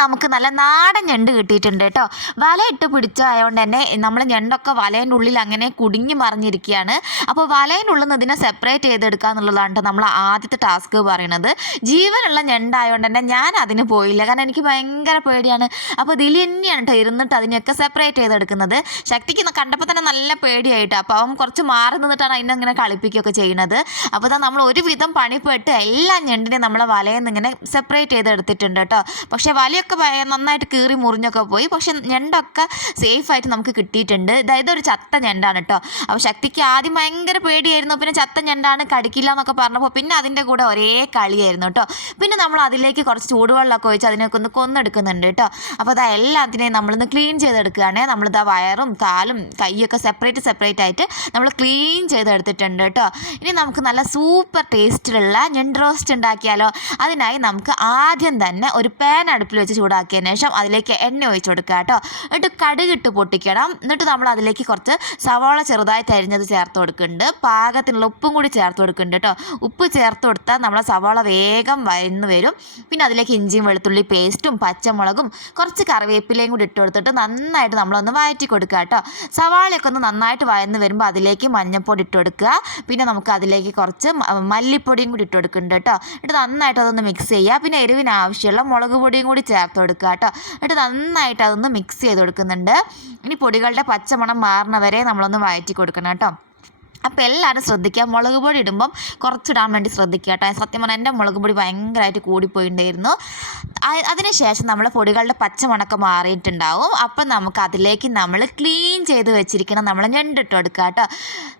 നമുക്ക് നല്ല നാടൻ ഞണ്ട് കിട്ടിയിട്ടുണ്ട് കേട്ടോ. വല ഇട്ട് പിടിച്ചായതുകൊണ്ട് തന്നെ നമ്മൾ ഞണ്ടൊക്കെ വലേന്റെ ഉള്ളിൽ അങ്ങനെ കുടുങ്ങി മറിഞ്ഞിരിക്കുകയാണ്. അപ്പോൾ വലേന്റെ ഉള്ളിൽ നിന്ന് ഇതിനെ സെപ്പറേറ്റ് ചെയ്തെടുക്കുക എന്നുള്ളതാണ് കേട്ടോ നമ്മൾ ആദ്യത്തെ ടാസ്ക് പറയുന്നത്. ജീവനുള്ള ഞണ്ടായതുകൊണ്ട് തന്നെ ഞാൻ അതിന് പോയില്ല. കാരണം എനിക്ക് ഭയങ്കര പേടിയാണ്. അപ്പോൾ ഇതിൽ തന്നെയാണ് കേട്ടോ ഇരുന്നിട്ട് അതിനെയൊക്കെ സെപ്പറേറ്റ് ചെയ്തെടുക്കുന്നത്. ശക്തിക്ക് കണ്ടപ്പോൾ തന്നെ നല്ല പേടിയായിട്ട്. അപ്പോൾ അവൻ കുറച്ച് മാറി നിന്നിട്ടാണ് അതിനെ ഇങ്ങനെ കളിപ്പിക്കുകയൊക്കെ ചെയ്യുന്നത്. അപ്പോൾ നമ്മൾ ഒരുവിധം പണിപ്പെട്ട് എല്ലാ ഞണ്ടിനെയും നമ്മളെ വലയിൽ നിന്ന് ഇങ്ങനെ സെപ്പറേറ്റ് ചെയ്തെടുത്തിട്ടുണ്ട് കേട്ടോ. പക്ഷേ വലയൊക്കെ ഭയ- നന്നായിട്ട് കീറി മുറിഞ്ഞൊക്കെ പോയി. പക്ഷെ ഞണ്ടൊക്കെ സേഫായിട്ട് നമുക്ക് കിട്ടിയിട്ടുണ്ട്. ഇതായത് ഒരു ചത്ത ഞണ്ടാണ് കേട്ടോ അപ്പോൾ ശക്തിക്ക് ആദ്യം ഭയങ്കര പേടിയായിരുന്നു. പിന്നെ ചത്ത ഞണ്ടാണ് കടിക്കില്ല എന്നൊക്കെ പറഞ്ഞപ്പോൾ പിന്നെ അതിന്റെ കൂടെ ഒരേ കളിയായിരുന്നു കേട്ടോ പിന്നെ നമ്മൾ അതിലേക്ക് കുറച്ച് ചൂടുവെള്ളമൊക്കെ ഒഴിച്ച് അതിനൊക്കെ ഒന്ന് കൊന്നെടുക്കുന്നുണ്ട് കേട്ടോ അപ്പോൾ അതാ എല്ലാത്തിനെയും നമ്മളൊന്ന് ക്ലീൻ ചെയ്തെടുക്കുകയാണ്. നമ്മളിതാ വയറും കാലും കൈയൊക്കെ സെപ്പറേറ്റ് സെപ്പറേറ്റ് ആയിട്ട് നമ്മൾ ക്ലീൻ ചെയ്തെടുത്തിട്ടുണ്ട് കേട്ടോ ഇനി നമുക്ക് നല്ല സൂപ്പർ ടേസ്റ്റിലുള്ള ഞണ്ട് റോസ്റ്റ് ഉണ്ടാക്കിയാലോ? അതിനായി നമുക്ക് ആദ്യം തന്നെ ഒരു പാൻ അടുപ്പിൽ വെച്ച് ചൂടാക്കിയതിന് ശേഷം അതിലേക്ക് എണ്ണ ഒഴിച്ച് കൊടുക്കുക കേട്ടോ. എന്നിട്ട് കടുകിട്ട് പൊട്ടിക്കണം. എന്നിട്ട് നമ്മൾ അതിലേക്ക് കുറച്ച് സവാള ചെറുതായി തരിഞ്ഞത് ചേർത്ത് കൊടുക്കുന്നുണ്ട്. പാകത്തിനുള്ള ഉപ്പും കൂടി ചേർത്ത് കൊടുക്കുന്നുണ്ട് കേട്ടോ. ഉപ്പ് ചേർത്ത് കൊടുത്താൽ നമ്മളെ സവാള വേഗം വയന്ന് വരും. പിന്നെ അതിലേക്ക് ഇഞ്ചിയും വെളുത്തുള്ളി പേസ്റ്റും പച്ചമുളകും കുറച്ച് കറിവേപ്പിലയും കൂടി ഇട്ട് കൊടുത്തിട്ട് നന്നായിട്ട് നമ്മളൊന്ന് വഴറ്റി കൊടുക്കുക കേട്ടോ. സവാളയൊക്കെ ഒന്ന് നന്നായിട്ട് വയന്ന് വരുമ്പോൾ അതിലേക്ക് മഞ്ഞൾപ്പൊടി ഇട്ട് കൊടുക്കുക. പിന്നെ നമുക്ക് അതിലേക്ക് കുറച്ച് മല്ലിപ്പൊടിയും കൂടി ഇട്ട് കൊടുക്കുന്നുണ്ട് കേട്ടോ. എന്നിട്ട് നന്നായിട്ട് അതൊന്ന് മിക്സ് ചെയ്യുക. പിന്നെ എരിവിന് ആവശ്യമുള്ള മുളക് പൊടിയും കൂടി ചേർത്ത് കൊടുക്കുക കേട്ടോ. എന്നിട്ട് നന്നായിട്ട് അതൊന്ന് മിക്സ് ചെയ്ത് കൊടുക്കുന്നുണ്ട്. ഇനി പൊടികളുടെ പച്ചമണം മാറുന്നവരെ നമ്മളൊന്ന് വഴറ്റി കൊടുക്കണം കേട്ടോ. അപ്പോൾ എല്ലാവരും ശ്രദ്ധിക്കുക. മുളക് പൊടി ഇടുമ്പം കുറച്ചിടാൻ വേണ്ടി ശ്രദ്ധിക്കുക കേട്ടോ. സത്യം പറഞ്ഞാൽ എന്റെ മുളക് പൊടി ഭയങ്കരമായിട്ട് കൂടിപ്പോയിട്ടുണ്ടായിരുന്നു അതിനുശേഷം നമ്മൾ പൊടികളുടെ പച്ചമണക്ക് മാറിയിട്ടുണ്ടാവും. അപ്പം നമുക്ക് അതിലേക്ക് നമ്മൾ ക്ലീൻ ചെയ്ത് വെച്ചിരിക്കണം നമ്മൾ ഞണ്ട് ഇട്ട് കൊടുക്കുക കേട്ടോ.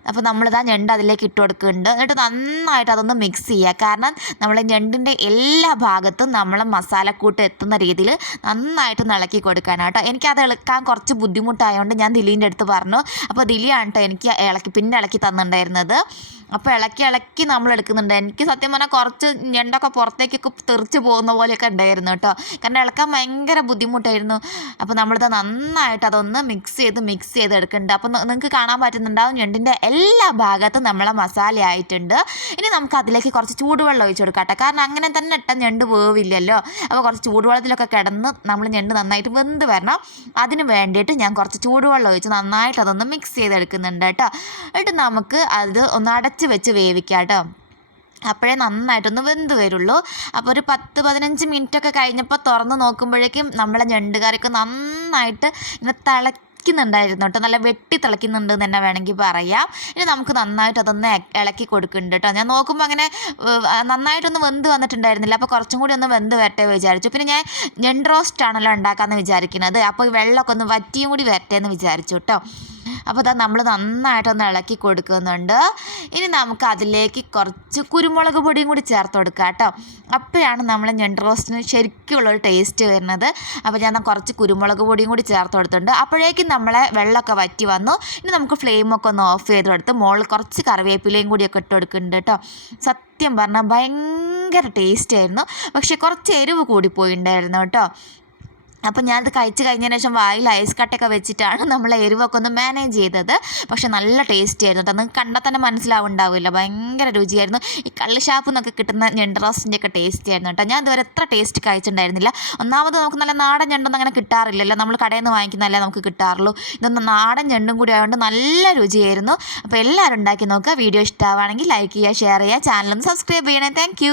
അപ്പോൾ നമ്മളിതാ ഞണ്ട് അതിലേക്ക് ഇട്ട് കൊടുക്കുന്നുണ്ട്. എന്നിട്ട് നന്നായിട്ട് അതൊന്ന് മിക്സ് ചെയ്യുക. കാരണം നമ്മൾ ഞണ്ടിന്റെ എല്ലാ ഭാഗത്തും നമ്മൾ മസാലക്കൂട്ട് എത്തുന്ന രീതിയിൽ നന്നായിട്ട് നിളക്കി കൊടുക്കാനാണ് കേട്ടോ. എനിക്കത് ഇളക്കാൻ കുറച്ച് ബുദ്ധിമുട്ടായതുകൊണ്ട് ഞാൻ ദിലീന്റെ അടുത്ത് പറഞ്ഞു. അപ്പോൾ ദിലിയാണ് കേട്ടോ എനിക്ക് ഇളക്കി പിന്നെ ഇളക്കി തന്നിട്ടുണ്ടായിരുന്നത്. അപ്പോൾ ഇളക്കി ഇളക്കി നമ്മൾ എടുക്കുന്നുണ്ട്. എനിക്ക് സത്യം പറഞ്ഞാൽ കുറച്ച് ഞണ്ടൊക്കെ പുറത്തേക്കൊക്കെ തെറിച്ച് പോകുന്ന പോലെയൊക്കെ ഉണ്ടായിരുന്നു കേട്ടോ. കാരണം ഇളക്കാൻ ഭയങ്കര ബുദ്ധിമുട്ടായിരുന്നു. അപ്പോൾ നമ്മളിത് നന്നായിട്ട് അതൊന്ന് മിക്സ് ചെയ്ത് മിക്സ് ചെയ്ത് എടുക്കുന്നുണ്ട്. അപ്പോൾ നിങ്ങൾക്ക് കാണാൻ പറ്റുന്നുണ്ടാവും ഞണ്ടിന്റെ എല്ലാ ഭാഗത്തും നമ്മളെ മസാല ആയിട്ടുണ്ട്. ഇനി നമുക്ക് അതിലേക്ക് കുറച്ച് ചൂടുവെള്ളം ഒഴിച്ച് കൊടുക്കാം കേട്ടോ. കാരണം അങ്ങനെ തന്നെ ഇട്ട ഞണ്ട് വേവില്ലല്ലോ. അപ്പോൾ കുറച്ച് ചൂടുവെള്ളത്തിലൊക്കെ കിടന്ന് നമ്മൾ ഞണ്ട് നന്നായിട്ട് വെന്ത് വരണം. അതിന് വേണ്ടിയിട്ട് ഞാൻ കുറച്ച് ചൂടുവെള്ളം ഒഴിച്ച് നന്നായിട്ട് അതൊന്ന് മിക്സ് ചെയ്തെടുക്കുന്നുണ്ട് കേട്ടോ. എന്നിട്ട് നമുക്ക് അത് ഒന്ന് അടച്ച് വെച്ച് വേവിക്കാം കേട്ടോ. അപ്പോഴേ നന്നായിട്ടൊന്ന് വെന്ത് വരുള്ളൂ. അപ്പോൾ ഒരു പത്ത് പതിനഞ്ച് മിനിറ്റൊക്കെ കഴിഞ്ഞപ്പോൾ തുറന്ന് നോക്കുമ്പോഴേക്കും നമ്മളെ ഞണ്ട് നന്നായിട്ട് ഇങ്ങനെ തിളയ്ക്കുന്നുണ്ടായിരുന്നു കേട്ടോ. നല്ല വെട്ടി തിളയ്ക്കുന്നുണ്ട് എന്ന് തന്നെ വേണമെങ്കിൽ പറയാം. ഇനി നമുക്ക് നന്നായിട്ട് അതൊന്ന് ഇളക്കി കൊടുക്കുന്നുണ്ട് കേട്ടോ. ഞാൻ നോക്കുമ്പോൾ അങ്ങനെ നന്നായിട്ടൊന്ന് വെന്ത് വന്നിട്ടുണ്ടായിരുന്നില്ല. അപ്പോൾ കുറച്ചും കൂടി ഒന്ന് വെന്ത് വരട്ടെ വിചാരിച്ചു. പിന്നെ ഞാൻ ഞണ്ട് റോസ്റ്റ് ആണല്ലോ ഉണ്ടാക്കാമെന്ന് വിചാരിക്കുന്നത്. അപ്പോൾ വെള്ളമൊക്കെ ഒന്ന് വറ്റിയും കൂടി വരട്ടെ എന്ന് വിചാരിച്ചു കേട്ടോ. അപ്പോൾ അതാ നമ്മൾ നന്നായിട്ടൊന്ന് ഇളക്കി കൊടുക്കുന്നുണ്ട്. ഇനി നമുക്ക് അതിലേക്ക് കുറച്ച് കുരുമുളക് പൊടിയും കൂടി ചേർത്ത് കൊടുക്കുക കേട്ടോ. അപ്പോഴാണ് നമ്മൾ ഞണ്ട് റോസ്റ്റിന് ശരിക്കുള്ള ഒരു ടേസ്റ്റ് വരുന്നത്. അപ്പോൾ ഞാൻ കുറച്ച് കുരുമുളക് പൊടിയും കൂടി ചേർത്ത് കൊടുത്തിട്ടുണ്ട്. അപ്പോഴേക്കും നമ്മളെ വെള്ളമൊക്കെ വറ്റി വന്നു. ഇനി നമുക്ക് ഫ്ലെയിമൊക്കെ ഒന്ന് ഓഫ് ചെയ്ത് കൊടുത്ത് മുകളിൽ കുറച്ച് കറിവേപ്പിലയും കൂടിയൊക്കെ ഇട്ട് കൊടുക്കുന്നുണ്ട് കേട്ടോ. സത്യം പറഞ്ഞാൽ ഭയങ്കര ടേസ്റ്റ് ആയിരുന്നു. പക്ഷേ കുറച്ച് എരിവ് കൂടിപ്പോയിണ്ടായിരുന്നു കേട്ടോ. അപ്പം ഞാനത് കഴിച്ച് കഴിഞ്ഞതിന് ശേഷം വായിൽ ഐസ് കട്ടയൊക്കെ വെച്ചിട്ടാണ് നമ്മൾ എരിവൊക്കെ ഒന്ന് മാനേജ് ചെയ്തത്. പക്ഷെ നല്ല ടേസ്റ്റ് ആയിരുന്നു കേട്ടോ. നിങ്ങൾക്ക് കണ്ടാൽ തന്നെ മനസ്സിലാവുണ്ടാവില്ല ഭയങ്കര രുചിയായിരുന്നു. ഈ കള്ള് എന്നൊക്കെ കിട്ടുന്ന ഞണ്ട് റോസ്റ്റിന്റെ ഒക്കെ ടേസ്റ്റ് ആയിരുന്നു കേട്ടോ. ഞാൻ ഇതുവരെ എത്ര ടേസ്റ്റ് കഴിച്ചിട്ടുണ്ടായിരുന്നില്ല. ഒന്നാമത് നമുക്ക് നല്ല നാടൻ ഞണ്ടൊന്നും അങ്ങനെ കിട്ടാറില്ലല്ലോ. നമ്മൾ കടയിൽ നിന്ന് വാങ്ങിക്കുന്നതല്ലേ നമുക്ക് കിട്ടാറുള്ളൂ. ഇതൊന്നും നാടൻ ഞണ്ടും കൂടി ആയതുകൊണ്ട് നല്ല രുചിയായിരുന്നു. അപ്പോൾ എല്ലാവരും ഉണ്ടാക്കി നോക്കുക. വീഡിയോ ഇഷ്ടമാവുകയാണെങ്കിൽ ലൈക്ക് ചെയ്യുക ഷെയർ ചെയ്യുക. ചാനലൊന്ന് സബ്സ്ക്രൈബ് ചെയ്യണേ. താങ്ക്